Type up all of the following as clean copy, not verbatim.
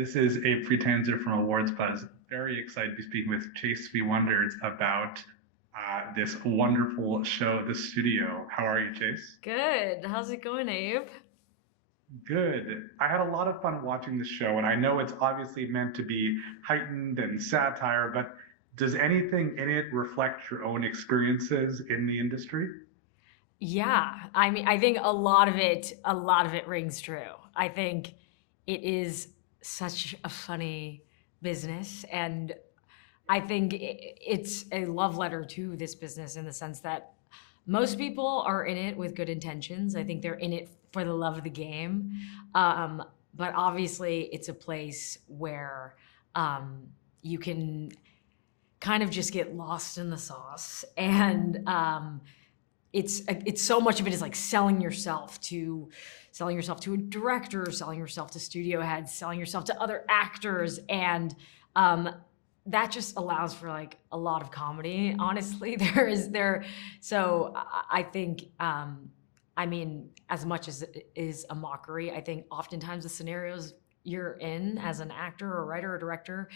This is Abe Friedtanzer from Awards Buzz. Very excited to be speaking with Chase Sui Wonders about this wonderful show, The Studio. How are you, Chase? Good. How's it going, Abe? Good. I had a lot of fun watching the show, and I know it's obviously meant to be heightened and satire, but does anything in it reflect your own experiences in the industry? Yeah, I mean, I think a lot of it rings true. I think it is such a funny business, and I think it's a love letter to this business in the sense that most people are in it with good intentions. I think they're in it for the love of the game, um, but obviously, it's a place where um, you can kind of just get lost in the sauce and it's so much of it is like selling yourself to a director, selling yourself to studio heads, selling yourself to other actors, and um, that just allows for like a lot of comedy. Honestly, I think I mean, as much as it is a mockery, I think oftentimes the scenarios you're in as an actor or writer or director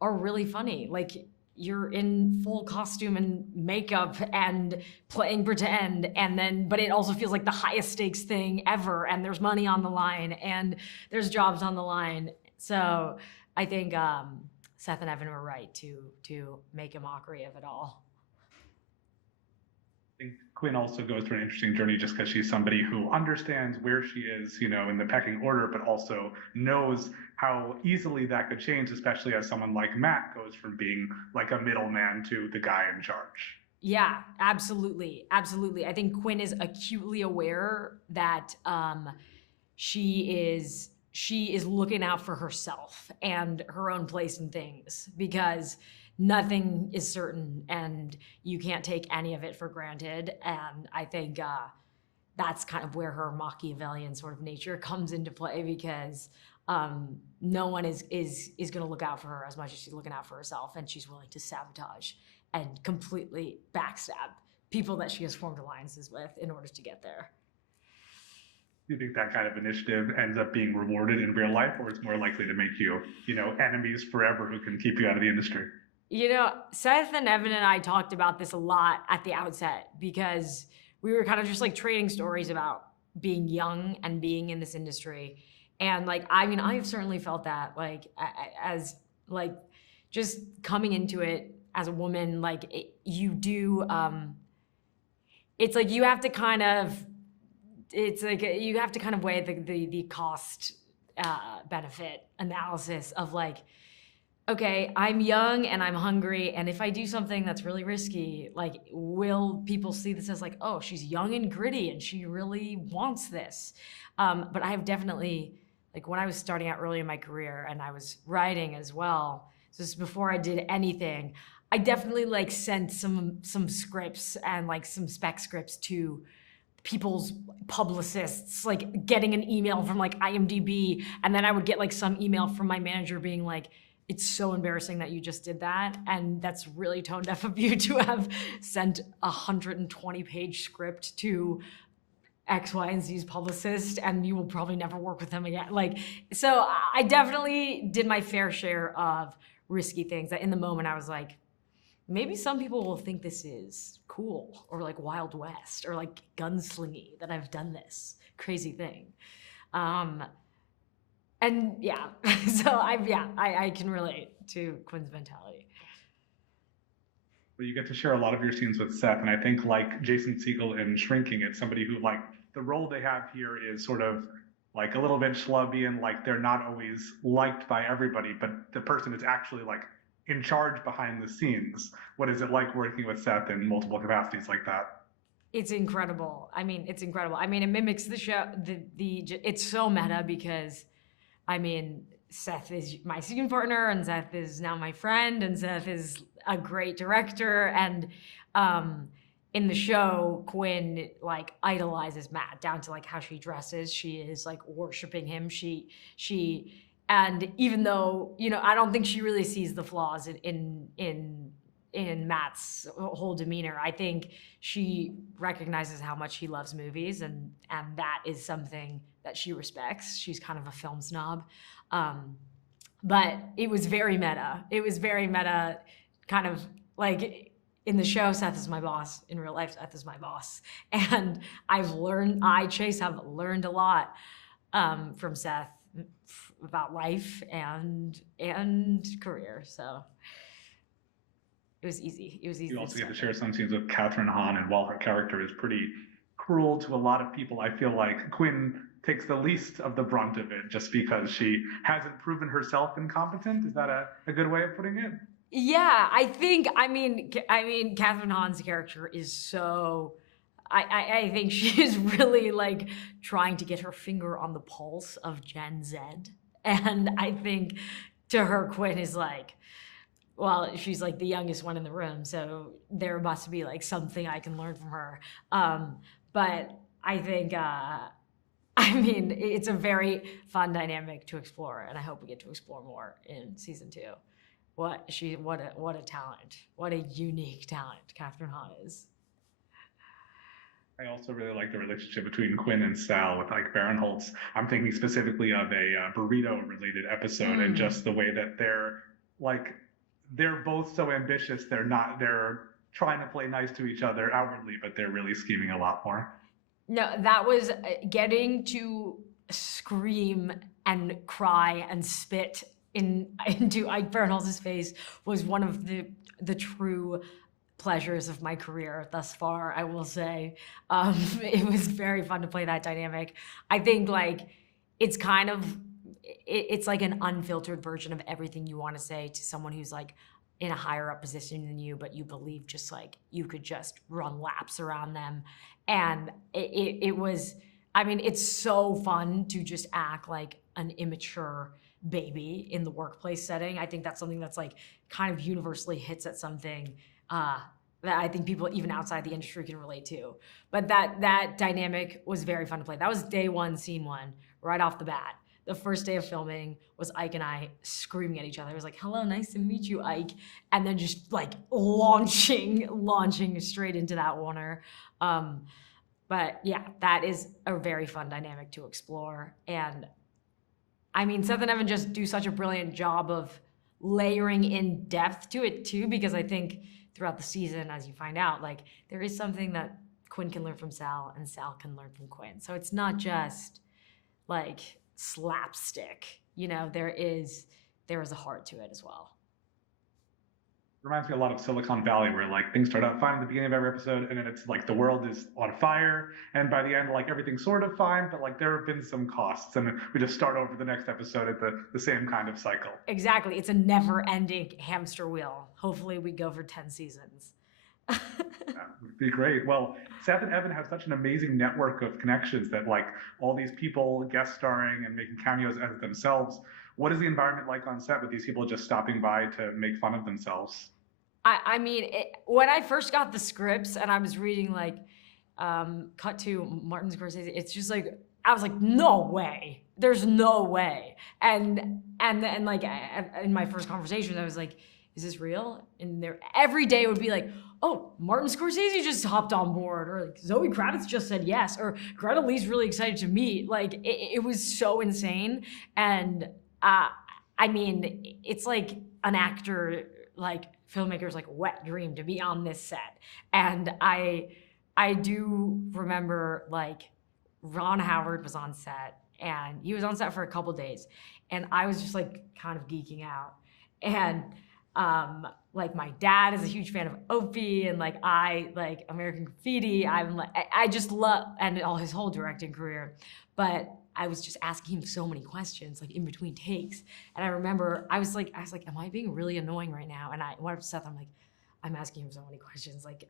are really funny. Like you're in full costume and makeup and playing pretend, and then but it also feels like the highest stakes thing ever, and there's money on the line and there's jobs on the line. So I think Seth and Evan were right to make a mockery of it all. I think Quinn also goes through an interesting journey just because she's somebody who understands where she is, in the pecking order, but also knows how easily that could change, especially as someone like Matt goes from being like a middleman to the guy in charge. Yeah, absolutely. Absolutely. I think Quinn is acutely aware that she is looking out for herself and her own place in things because nothing is certain and you can't take any of it for granted. And I think that's kind of where her Machiavellian sort of nature comes into play because no one is going to look out for her as much as she's looking out for herself, and she's willing to sabotage and completely backstab people that she has formed alliances with in order to get there. Do you think that kind of initiative ends up being rewarded in real life, or it's more likely to make you, enemies forever who can keep you out of the industry? Seth and Evan and I talked about this a lot at the outset because we were kind of just like trading stories about being young and being in this industry. And like, I mean, I've certainly felt that like as like just coming into it as a woman, like you do, it's like you have to kind of, it's like you have to kind of weigh the cost benefit analysis of like, okay, I'm young and I'm hungry, and if I do something that's really risky, like, will people see this as like, oh, she's young and gritty and she really wants this? But I have definitely, like, when I was starting out early in my career and I was writing as well, so this is before I did anything, I definitely like sent some scripts and like some spec scripts to people's publicists, like getting an email from like IMDb, and then I would get like some email from my manager being like, it's so embarrassing that you just did that, and that's really tone deaf of you to have sent a 120-page script to X, Y, and Z's publicist, and you will probably never work with them again. Like, so I definitely did my fair share of risky things that in the moment I was like, maybe some people will think this is cool or like Wild West or like gunslingy that I've done this crazy thing. Um, and yeah, I can relate to Quinn's mentality. But you get to share a lot of your scenes with Seth, and I think like Jason Segel in Shrinking, it's somebody who like the role they have here is sort of like a little bit schlubby and like they're not always liked by everybody, but the person is actually like in charge behind the scenes. What is it like working with Seth in multiple capacities like that? It's incredible. I mean, it's incredible. I mean, it mimics the show. It's so meta because, I mean, Seth is my scene partner, and Seth is now my friend, and Seth is a great director. And um, in the show, Quinn like idolizes Matt down to like how she dresses. She is like worshiping him. And even though I don't think she really sees the flaws in Matt's whole demeanor. I think she recognizes how much he loves movies, and that is something that she respects. She's kind of a film snob. Um, but it was very meta. It was very meta, kind of like in the show, Seth is my boss. In real life, Seth is my boss. And Chase, have learned a lot from Seth about life and career. So it was easy. It was easy. You also get to share some scenes with Catherine Hahn, and while her character is pretty cruel to a lot of people, I feel like Quinn takes the least of the brunt of it just because she hasn't proven herself incompetent. Is that a good way of putting it? Yeah, I mean, Catherine Hahn's character is so. I think she is really like trying to get her finger on the pulse of Gen Z, and I think to her Quinn is like, well, she's like the youngest one in the room, so there must be like something I can learn from her. But I think, I mean, it's a very fun dynamic to explore, and I hope we get to explore more in season 2. What a talent! What a unique talent Catherine Hahn is. I also really like the relationship between Quinn and Sal with like Barinholtz. I'm thinking specifically of a burrito-related episode, and just the way that they're both so ambitious. They're trying to play nice to each other outwardly, but they're really scheming a lot more. No, that was getting to scream and cry and spit into Ike Barinholtz's face was one of the true pleasures of my career thus far, I will say. It was very fun to play that dynamic. I think like it's kind of it's like an unfiltered version of everything you want to say to someone who's like in a higher up position than you, but you believe just like you could just run laps around them. And it was, I mean, it's so fun to just act like an immature baby in the workplace setting. I think that's something that's like kind of universally hits at something that I think people even outside the industry can relate to. But that dynamic was very fun to play. That was day 1, scene 1, right off the bat. The first day of filming was Ike and I screaming at each other. It was like, hello, nice to meet you, Ike. And then just like launching straight into that water. But yeah, that is a very fun dynamic to explore. And I mean, Seth and Evan just do such a brilliant job of layering in depth to it too, because I think throughout the season, as you find out, like there is something that Quinn can learn from Sal and Sal can learn from Quinn. So it's not just like slapstick, you know, there is a heart to it as well. Reminds me a lot of Silicon Valley, where like things start out fine at the beginning of every episode, and then it's like the world is on fire, and by the end, like everything's sort of fine, but like there have been some costs, and we just start over the next episode at the same kind of cycle. Exactly, it's a never-ending hamster wheel. Hopefully, we go for 10 seasons. That would be great. Well, Seth and Evan have such an amazing network of connections that like all these people guest starring and making cameos as themselves. What is the environment like on set with these people just stopping by to make fun of themselves? I mean, when I first got the scripts and I was reading like cut to Martin Scorsese, it's just like, I was like, no way. There's no way. And then like in my first conversation, I was like, is this real? And there every day would be like, oh, Martin Scorsese just hopped on board, or like Zoe Kravitz just said yes, or Greta Lee's really excited to meet. Like it was so insane. And I mean, it's like an actor, like filmmaker's like wet dream to be on this set. And I do remember like Ron Howard was on set, and he was on set for a couple days, and I was just like kind of geeking out. And like my dad is a huge fan of Opie, and like I like American Graffiti. I'm like I just love, and all his whole directing career. But I was just asking him so many questions, like in between takes. And I remember I was like, am I being really annoying right now? And I went up to Seth, I'm like, I'm asking him so many questions, like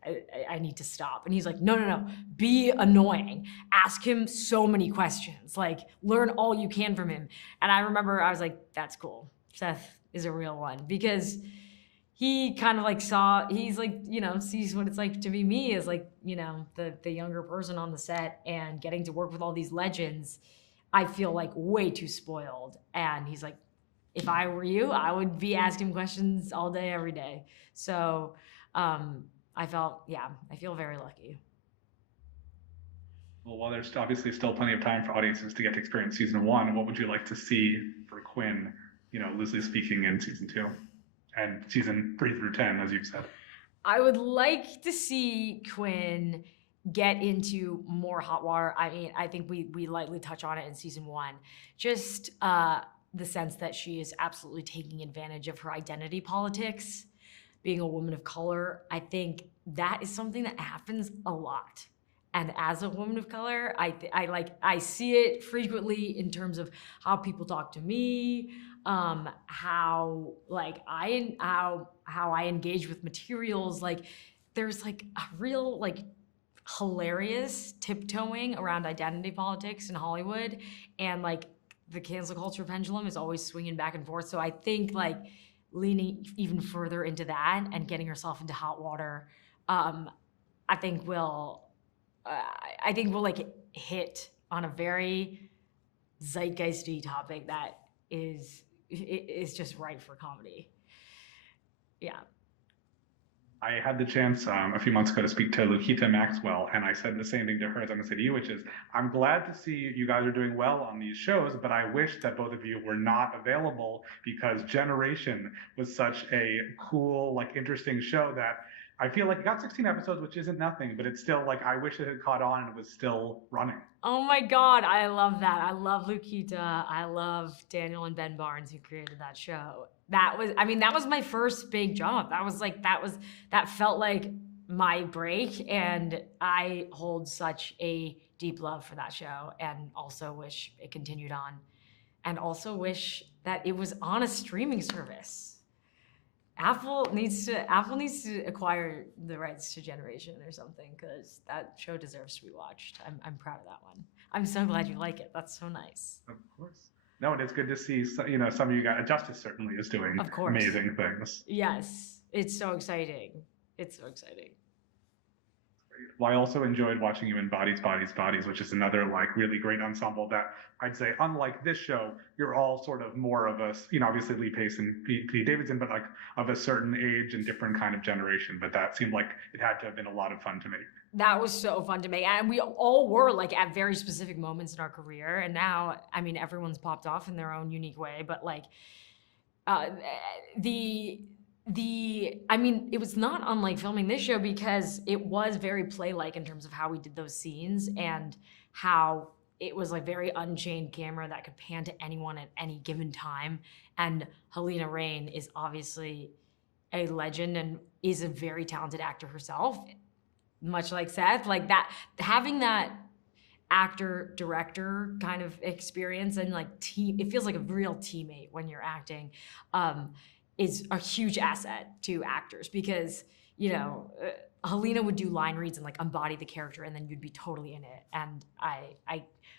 I need to stop. And he's like, no, be annoying. Ask him so many questions, like learn all you can from him. And I remember I was like, that's cool. Seth is a real one, because he kind of like he's like, you know, sees what it's like to be me as like, you know, the younger person on the set, and getting to work with all these legends. I feel like way too spoiled. And he's like, if I were you, I would be asking questions all day, every day. So I feel very lucky. Well, while there's obviously still plenty of time for audiences to get to experience season 1, what would you like to see for Quinn loosely speaking, in season 2 and season 3 through 10, as you've said. I would like to see Quinn get into more hot water. I mean, I think we lightly touch on it in season 1. Just the sense that she is absolutely taking advantage of her identity politics, being a woman of color. I think that is something that happens a lot. And as a woman of color, I see it frequently in terms of how people talk to me, how I engage with materials. Like there's like a real like hilarious tiptoeing around identity politics in Hollywood, and like the cancel culture pendulum is always swinging back and forth. So I think like leaning even further into that and getting herself into hot water, I think will like hit on a very zeitgeisty topic that is just right for comedy. Yeah. I had the chance a few months ago to speak to Lukita Maxwell, and I said the same thing to her as I'm going to say to you, which is, I'm glad to see you guys are doing well on these shows, but I wish that both of you were not available, because Generation was such a cool, like, interesting show that I feel like it got 16 episodes, which isn't nothing, but it's still like, I wish it had caught on and it was still running. Oh my God, I love that. I love Lukita. I love Daniel and Ben Barnes, who created that show. That was my first big job. That felt like my break, and I hold such a deep love for that show, and also wish it continued on, and also wish that it was on a streaming service. Apple needs to acquire the rights to Generation or something, because that show deserves to be watched. I'm proud of that one. I'm so glad you like it. That's so nice. Of course. No, and it's good to see, some of you guys. Justice certainly is doing amazing things. Yes, it's so exciting. It's so exciting. Well, I also enjoyed watching you in Bodies, Bodies, Bodies, which is another like really great ensemble that I'd say, unlike this show, you're all sort of more of a, obviously Lee Pace and Pete Davidson, but like of a certain age and different kind of generation. But that seemed like it had to have been a lot of fun to make. That was so fun to make. And we all were like at very specific moments in our career. And now, I mean, everyone's popped off in their own unique way, but like it was not unlike filming this show, because it was very play-like in terms of how we did those scenes, and how it was like very unchained camera that could pan to anyone at any given time. And Helena Rain is obviously a legend and is a very talented actor herself, much like Seth. Like that, having that actor director kind of experience and like team, it feels like a real teammate when you're acting, is a huge asset to actors, because Helena would do line reads and like embody the character, and then you'd be totally in it. And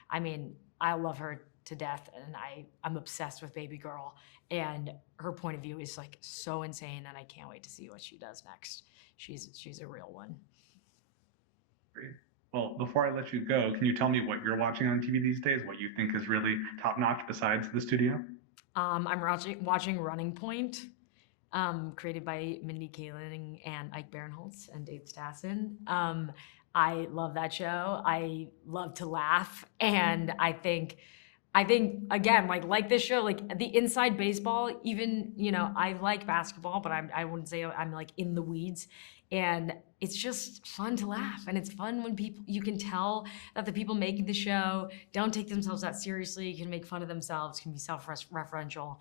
I mean I love her to death, and I'm obsessed with Baby Girl, and her point of view is like so insane, and I can't wait to see what she does next. She's a real one. Great. Well, before I let you go, can you tell me what you're watching on TV these days? What you think is really top notch besides the studio? I'm watching Running Point, created by Mindy Kaling and Ike Barinholtz and Dave Stassen. I love that show. I love to laugh, and I think again, like this show, like the inside baseball. Even I like basketball, but I wouldn't say I'm like in the weeds. And it's just fun to laugh, and it's fun when you can tell that the people making the show don't take themselves that seriously, can make fun of themselves, can be self-referential,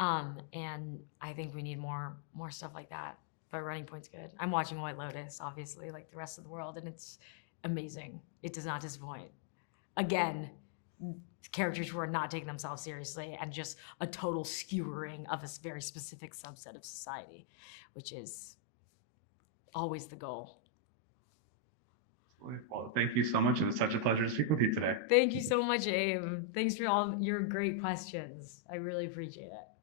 and I think we need more stuff like that. But Running Point's good. I'm watching White Lotus, obviously, like the rest of the world, and it's amazing. It does not disappoint. Again, characters who are not taking themselves seriously, and just a total skewering of a very specific subset of society, which is always the goal. Well, thank you so much. It was such a pleasure to speak with you today. Thank you so much, Abe. Thanks for all your great questions. I really appreciate it.